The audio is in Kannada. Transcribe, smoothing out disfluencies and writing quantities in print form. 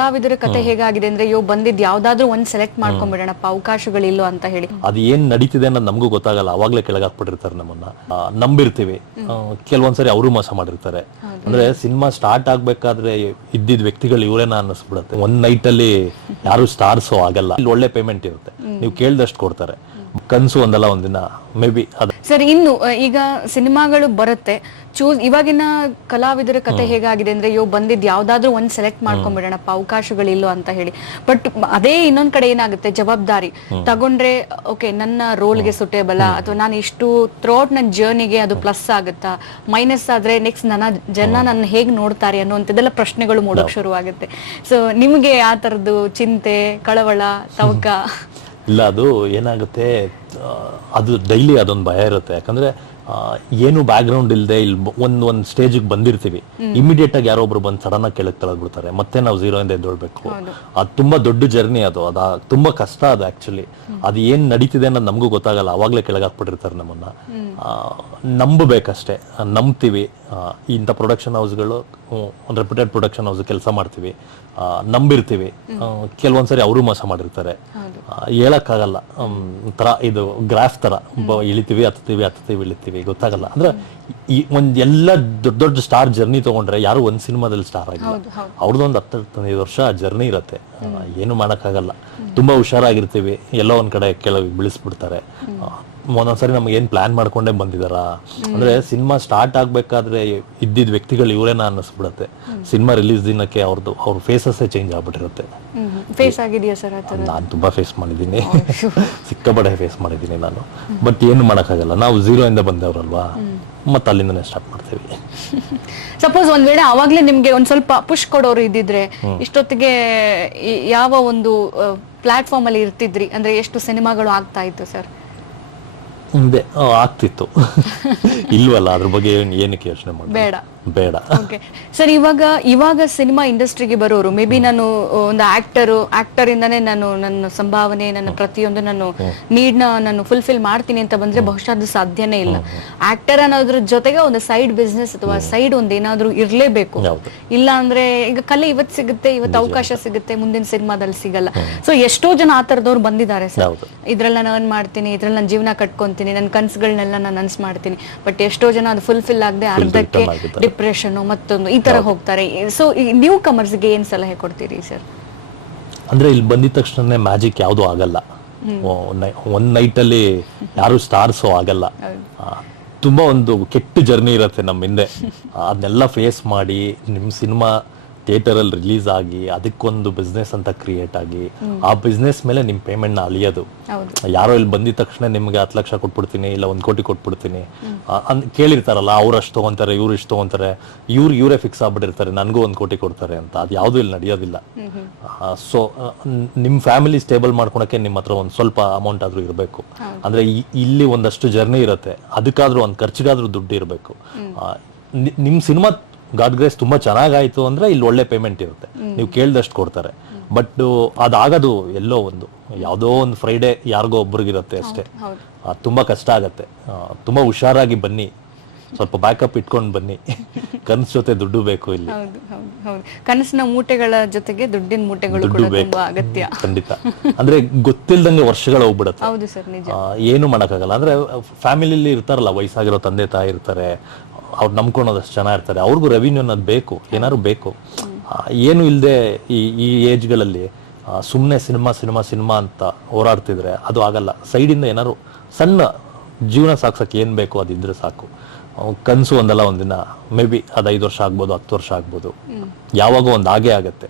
ಕಲಾವಿದರ ಕತೆ ಹೇಗಾಗಿದೆ ಅಂದ್ರೆ ಬಂದಿದ್ ಯಾವ್ದಾದ್ರು ಒಂದ್ ಸೆಲೆಕ್ಟ್ ಮಾಡ್ಕೊಂಡ್ಬಿಡೋಣಪ್ಪ ಅವಕಾಶಗಳಿಲ್ಲೋ ಅಂತ ಹೇಳಿ ಅದು ಏನ್ ನಡೀತಿದೆ ಅನ್ನೋದು ನಮಗೂ ಗೊತ್ತಾಗಲ್ಲ. ಅವಾಗ್ಲೇ ಕೆಳಗಾಕ್ಬಿಟ್ಟಿರ್ತಾರೆ ನಮ್ಮನ್ನ. ನಂಬಿರ್ತೀವಿ. ಕೆಲವೊಂದ್ಸರಿ ಅವರು ಮೋಸ ಮಾಡಿರ್ತಾರೆ. ಅಂದ್ರೆ ಸಿನಿಮಾ ಸ್ಟಾರ್ಟ್ ಆಗ್ಬೇಕಾದ್ರೆ ಇದ್ದಿದ್ ವ್ಯಕ್ತಿಗಳು ಇವರೇನ ಅನ್ನಿಸ್ಬಿಡುತ್ತೆ. ಒಂದ್ ನೈಟ್ ಅಲ್ಲಿ ಯಾರು ಸ್ಟಾರ್ಸ್ ಆಗಲ್ಲ. ಇಲ್ಲಿ ಒಳ್ಳೆ ಪೇಮೆಂಟ್ ಇರುತ್ತೆ, ನೀವು ಕೇಳ್ದಷ್ಟು ಕೊಡ್ತಾರೆ. ಕನ್ಸು ಒಂದಲ್ಲ ಒಂದಿನ ಮೇ ಬಿ ಅದ. ಸರ್, ಇನ್ನು ಈಗ ಸಿನಿಮಾಗಳು ಬರುತ್ತೆ, ಇವಾಗಿನ ಕಲಾವಿದರ ಕತೆ ಹೇಗಾಗಿದೆ ಅಂದ್ರೆ ಬಂದಿದ್ ಯಾವ್ದಾದ್ರು ಒಂದ್ ಸೆಲೆಕ್ಟ್ ಮಾಡ್ಕೊಂಡ್ಬಿಡೋಣಪ್ಪ ಅವಕಾಶಗಳಿಲ್ಲೋ ಅಂತ ಹೇಳಿ. ಬಟ್ ಅದೇ ಇನ್ನೊಂದ್ ಕಡೆ ಏನಾಗುತ್ತೆ, ಜವಾಬ್ದಾರಿ ತಗೊಂಡ್ರೆ ಓಕೆ ನನ್ನ ರೋಲ್ಗೆ ಸುಟೇಬಲ್ ಅಥವಾ ನಾನು ಇಷ್ಟು ಥ್ರೂಔಟ್ ನನ್ನ ಜರ್ನಿಗೆ ಅದು ಪ್ಲಸ್ ಆಗುತ್ತಾ, ಮೈನಸ್ ಆದ್ರೆ ನೆಕ್ಸ್ಟ್ ನನ್ನ ಹೇಗ್ ನೋಡ್ತಾರೆ ಅನ್ನೋಂಥದ್ದೆಲ್ಲ ಪ್ರಶ್ನೆಗಳು ಮೂಡೋಕ್ ಶುರು ಆಗುತ್ತೆ. ಸೊ ನಿಮ್ಗೆ ಆ ತರದ್ದು ಚಿಂತೆ, ಕಳವಳ, ತವಕ? ಇಲ್ಲ, ಅದು ಏನಾಗುತ್ತೆ, ಅದು ಡೈಲಿ ಅದೊಂದು ಭಯ ಇರುತ್ತೆ. ಯಾಕಂದ್ರೆ ಏನು ಬ್ಯಾಕ್ ಗ್ರೌಂಡ್ ಇಲ್ಲದೆ ಇಲ್ಲಿ ಒಂದ್ ಸ್ಟೇಜಿಗೆ ಬಂದಿರ್ತೀವಿ, ಇಮಿಡಿಯೇಟ್ ಆಗಿ ಯಾರೋ ಒಬ್ರು ಬಂದು ಸಡನ್ ಆಗಿ ಕೆಳಗೆ ತಳದ್ಬಿಡ್ತಾರೆ, ಮತ್ತೆ ನಾವು ಝೀರೋ ಇಂದ ಎದ್ದೊಳ್ಬೇಕು. ಅದು ತುಂಬಾ ದೊಡ್ಡ ಜರ್ನಿ, ಅದು ತುಂಬಾ ಕಷ್ಟ. ಅದು ಆಕ್ಚುಲಿ ಅದು ಏನ್ ನಡೀತಿದೆ ಅನ್ನೋದು ನಮಗೂ ಗೊತ್ತಾಗಲ್ಲ. ಅವಾಗ್ಲೇ ಕೆಳಗಾಕ್ಬಿಟ್ಟಿರ್ತಾರೆ ನಮ್ಮನ್ನ. ನಂಬಬೇಕಷ್ಟೇ, ನಂಬ್ತೀವಿ. ಇಂಥ ಪ್ರೊಡಕ್ಷನ್ ಹೌಸ್ಗಳು, ಒಂದು ರೆಪ್ಯೂಟೆಡ್ ಪ್ರೊಡಕ್ಷನ್ ಹೌಸ್ ಕೆಲಸ ಮಾಡ್ತೀವಿ, ನಂಬಿರ್ತೀವಿ. ಕೆಲವೊಂದ್ಸರಿ ಅವರು ಮೋಸ ಮಾಡಿರ್ತಾರೆ, ಹೇಳಕ್ಕಾಗಲ್ಲ. ತರ ಇದು ಗ್ರಾಫ್ ತರ ಇಳಿತೀವಿ, ಹತ್ತೀವಿ, ಇಳಿತೀವಿ, ಗೊತ್ತಾಗಲ್ಲ. ಅಂದ್ರೆ ಎಲ್ಲ ದೊಡ್ಡ ದೊಡ್ಡ ಸ್ಟಾರ್ ಜರ್ನಿ ತಗೊಂಡ್ರೆ ಯಾರು ಒಂದ್ ಸಿನಿಮಾದಲ್ಲಿ ಸ್ಟಾರ್ ಆಗಿಲ್ಲ. ಅವ್ರದ್ದೊಂದು 10-15 ವರ್ಷ ಜರ್ನಿ ಇರತ್ತೆ. ಏನು ಮಾಡಕ್ಕಾಗಲ್ಲ. ತುಂಬಾ ಹುಷಾರಾಗಿರ್ತೀವಿ, ಎಲ್ಲೋ ಒಂದ್ ಕಡೆ ಕೆಳಗೆ ಬೀಳಿಸ್ಬಿಡ್ತಾರೆ. ಒಂದೊಂದ್ಸರಿ ನಮ್ಗೆ ಏನ್ ಪ್ಲಾನ್ ಮಾಡ್ಕೊಂಡೇ ಬಂದಿದಾರ ಅಂದ್ರೆ ಸಿನಿಮಾ ಸ್ಟಾರ್ಟ್ ಆಗ್ಬೇಕಾದ್ರೆ ಇದ್ದಿದ್ ವ್ಯಕ್ತಿಗಳು ಇವರೇನ ಅನ್ನಿಸ್ಬಿಡತ್ತೆ. ಸಿನಿಮಾ ರಿಲೀಸ್ ದಿನಕ್ಕೆ ಅವ್ರ ಫೇಸಸ್ ಚೇಂಜ್ ಆಗ್ಬಿಟ್ಟಿರುತ್ತೆ. ಫೇಸ್ ಆಗಿದೆಯಾ ಸರ್? ನಾನು ತುಂಬಾ ಫೇಸ್ ಮಾಡಿದ್ದೀನಿ, ಸಿಕ್ಕಾಪಟ್ಟೆ ಫೇಸ್ ಮಾಡಿದ್ದೀನಿ ನಾನು. ಬಟ್ ಏನು ಮಾಡಕ್ಕಾಗಲ್ಲ, ನಾವು ಝೀರೋ ಇಂದ ಬಂದವ್ರಲ್ವಾ, ಮತ್ತೆ ಅಲ್ಲಿಂದನೇ ಸ್ಟಾರ್ಟ್ ಮಾಡ್ತೀವಿ. ಸಪೋಸ್ ಒಂದ್ ವೇಳೆ ಅವಾಗ್ಲೇ ನಿಮ್ಗೆ ಒಂದ್ ಸ್ವಲ್ಪ ಪುಷ್ ಕೊಡೋರು ಇದ್ದಿದ್ರೆ ಇಷ್ಟೊತ್ತಿಗೆ ಯಾವ ಒಂದು ಪ್ಲಾಟ್ಫಾರ್ಮ್ ಅಲ್ಲಿ ಇರ್ತಿದ್ರಿ? ಅಂದ್ರೆ ಎಷ್ಟು ಸಿನಿಮಾಗಳು ಆಗ್ತಾ ಇತ್ತು ಸರ್? ಮುಂದೆ ಆಗ್ತಿತ್ತು. ಇಲ್ವಲ್ಲ, ಅದ್ರ ಬಗ್ಗೆ ಏನಕ್ಕೆ ಯೋಚನೆ ಮಾಡಿ ಬೇಡ. ಸರ್, ಇವಾಗ ಸಿನಿಮಾ ಇಂಡಸ್ಟ್ರಿಗೆ ಬರೋರು ಮೇ ಬಿ ನಾನು ಒಂದು ಆಕ್ಟರ್ ಇಂದಾನೇ ನಾನು ನನ್ನ ಸಂಭಾವನೆ, ನನ್ನ ಪ್ರತಿಯೊಂದು ನಾನು ನೀಡ್ನ ನಾನು ಫುಲ್ಫಿಲ್ ಮಾಡ್ತೀನಿ ಅಂತ ಬಂದ್ರೆ ಬಹುಶಃ ಅದು ಸಾಧ್ಯನೇ ಇಲ್ಲ. ಆಕ್ಟರ್ ಅನ್ನೋದ್ರ ಜೊತೆಗೆ ಒಂದು ಸೈಡ್ ಬಿಸ್ನೆಸ್ ಅಥವಾ ಸೈಡ್ ಒಂದ್ ಏನಾದ್ರು ಇರ್ಲೇಬೇಕು. ಇಲ್ಲ ಅಂದ್ರೆ ಈಗ ಕಲೆ ಇವತ್ತು ಸಿಗುತ್ತೆ, ಇವತ್ತು ಅವಕಾಶ ಸಿಗುತ್ತೆ, ಮುಂದಿನ ಸಿನಿಮಾದಲ್ಲಿ ಸಿಗಲ್ಲ. ಸೊ ಎಷ್ಟೋ ಜನ ಆ ತರದವ್ರು ಬಂದಿದ್ದಾರೆ ಸರ್. ಇದ್ರಲ್ಲಿ ನಾನು ಅರ್ನ್ ಮಾಡ್ತೀನಿ, ಇದ್ರಲ್ಲಿ ನನ್ನ ಜೀವನ ಕಟ್ಕೊಂತೀನಿ, ನನ್ನ ಕನ್ಸುಗಳನ್ನೆಲ್ಲ ನಾನು ಅನ್ಸ್ ಮಾಡ್ತೀನಿ. ಬಟ್ ಎಷ್ಟೋ ಜನ ಅದು ಫುಲ್ಫಿಲ್ ಆಗದೆ ಅರ್ಧಕ್ಕೆ ಡಿಪ್ರೆಷನ್ ಮತ್ತೊಂದು ಈ ತರ ಹೋಗ್ತಾರೆ. ಸೊ ನ್ಯೂ ಕಮರ್ಸ್ಗೆ ಏನ್ ಸಲಹೆ ಕೊಡ್ತೀರಿ ಸರ್? ಅಂದ್ರೆ ಇಲ್ಲಿ ಬಂದಿದ ತಕ್ಷಣ ಮ್ಯಾಜಿಕ್ ಯಾವ್ದು ಆಗಲ್ಲ. ಒಂದ್ ನೈಟ್ ಅಲ್ಲಿ ಯಾರು ಸ್ಟಾರ್ಸ್ ಆಗಲ್ಲ. ತುಂಬಾ ಒಂದು ಕೆಟ್ಟ ಜರ್ನಿ ಇರತ್ತೆ ನಮ್ಮ ಹಿಂದೆ. ಅದನ್ನೆಲ್ಲ ಫೇಸ್ ಮಾಡಿ ನಿಮ್ ಸಿನಿಮಾ ಥಿಯೇಟರ್ ಅಲ್ಲಿ ರಿಲೀಸ್ ಆಗಿ ಅದಕ್ಕೊಂದು ಬಿಸ್ನೆಸ್ ಅಂತ ಕ್ರಿಯೇಟ್ ಆಗಿ ಆ ಬಿಸ್ನೆಸ್ ಮೇಲೆ ನಿಮ್ ಪೇಮೆಂಟ್ ನ ಅಲಿಯೋದು. ಯಾರೋ ಇಲ್ಲಿ ಬಂದಿದ ತಕ್ಷಣ ನಿಮ್ಗೆ 10 ಲಕ್ಷ ಕೊಟ್ಬಿಡ್ತೀನಿ, ಇಲ್ಲ 1 ಕೋಟಿ ಕೊಟ್ಬಿಡ್ತೀನಿ ಕೇಳಿರ್ತಾರಲ್ಲ, ಅವ್ರು ಅಷ್ಟು ತಗೊಂತಾರೆ, ಇವ್ರು ಇಷ್ಟು ತಗೊಂತಾರೆ, ಇವರೇ ಫಿಕ್ಸ್ ಆಗ್ಬಿಟ್ಟಿರ್ತಾರೆ ನನ್ಗೂ 1 ಕೋಟಿ ಕೊಡ್ತಾರೆ ಅಂತ. ಅದು ಯಾವ್ದು ಇಲ್ಲಿ ನಡೆಯೋದಿಲ್ಲ. ಸೊ ನಿಮ್ ಫ್ಯಾಮಿಲಿ ಸ್ಟೇಬಲ್ ಮಾಡ್ಕೊಳಕ್ಕೆ ನಿಮ್ ಹತ್ರ ಒಂದ್ ಸ್ವಲ್ಪ ಅಮೌಂಟ್ ಆದ್ರೂ ಇರಬೇಕು. ಅಂದ್ರೆ ಇಲ್ಲಿ ಒಂದಷ್ಟು ಜರ್ನಿ ಇರತ್ತೆ, ಅದಕ್ಕಾದ್ರೂ ಒಂದ್ ಖರ್ಚಿಗಾದ್ರೂ ದುಡ್ಡು ಇರಬೇಕು. ನಿಮ್ ಸಿನಿಮಾ ಗಾಡ್ ಗ್ರೇಸ್ ತುಂಬಾ ಚೆನ್ನಾಗಾಯ್ತು ಅಂದ್ರೆ ಇಲ್ಲಿ ಒಳ್ಳೆ ಪೇಮೆಂಟ್ ಇರುತ್ತೆ, ನೀವು ಕೇಳ್ದಷ್ಟು ಕೊಡ್ತಾರೆ. ಬಟ್ ಅದಾಗದು ಎಲ್ಲೋ ಯಾವ್ದೋ ಒಂದು ಫ್ರೈಡೆ ಯಾರಿಗೋ ಒಬ್ರಿಗಿರುತ್ತೆ ಅಷ್ಟೇ. ತುಂಬಾ ಕಷ್ಟ ಆಗತ್ತೆ. ತುಂಬಾ ಹುಷಾರಾಗಿ ಬನ್ನಿ, ಸ್ವಲ್ಪ ಬ್ಯಾಕಪ್ ಇಟ್ಕೊಂಡು ಬನ್ನಿ. ಕನಸು ಜೊತೆ ದುಡ್ಡು ಬೇಕು ಇಲ್ಲಿ. ಕನಸಿನ ಮೂಟೆಗಳ ಜೊತೆಗೆ ದುಡ್ಡಿನ ಮೂಟೆಗಳು ತುಂಬಾ ಅಗತ್ಯ. ಖಂಡಿತ. ಅಂದ್ರೆ ಗೊತ್ತಿಲ್ದಂಗೆ ವರ್ಷಗಳು ಹೋಗ್ಬಿಡತ್ತೆ. ಏನು ಮಾಡಕ್ಕಾಗಲ್ಲ. ಅಂದ್ರೆ ಫ್ಯಾಮಿಲಿಲಿ ಇರ್ತಾರಲ್ಲ, ವಯಸ್ಸಾಗಿರೋ ತಂದೆ ತಾಯಿ ಇರ್ತಾರೆ, ಅವ್ರು ನಂಬ್ಕೊಳೋದಷ್ಟು ಜನ ಇರ್ತಾರೆ, ಅವ್ರಿಗೂ ರೆವಿನ್ಯೂ ಅನ್ನೋದು ಬೇಕು, ಏನಾದ್ರು ಬೇಕು. ಏನು ಇಲ್ಲದೆ ಈ ಏಜ್ಗಳಲ್ಲಿ ಸುಮ್ಮನೆ ಸಿನಿಮಾ ಅಂತ ಹೋರಾಡ್ತಿದ್ರೆ ಅದು ಆಗಲ್ಲ. ಸೈಡಿಂದ ಏನಾದ್ರು ಸಣ್ಣ ಜೀವನ ಸಾಕ್ಸಕ್ಕೆ ಏನ್ ಬೇಕು ಅದಿದ್ರೆ ಸಾಕು. ಕನಸು ಒಂದಲ್ಲ ಒಂದಿನ ಮೇ ಬಿ ಅದು 5 ವರ್ಷ ಆಗ್ಬೋದು, 10 ವರ್ಷ ಆಗ್ಬೋದು, ಯಾವಾಗೋ ಒಂದು ಆಗೇ ಆಗತ್ತೆ.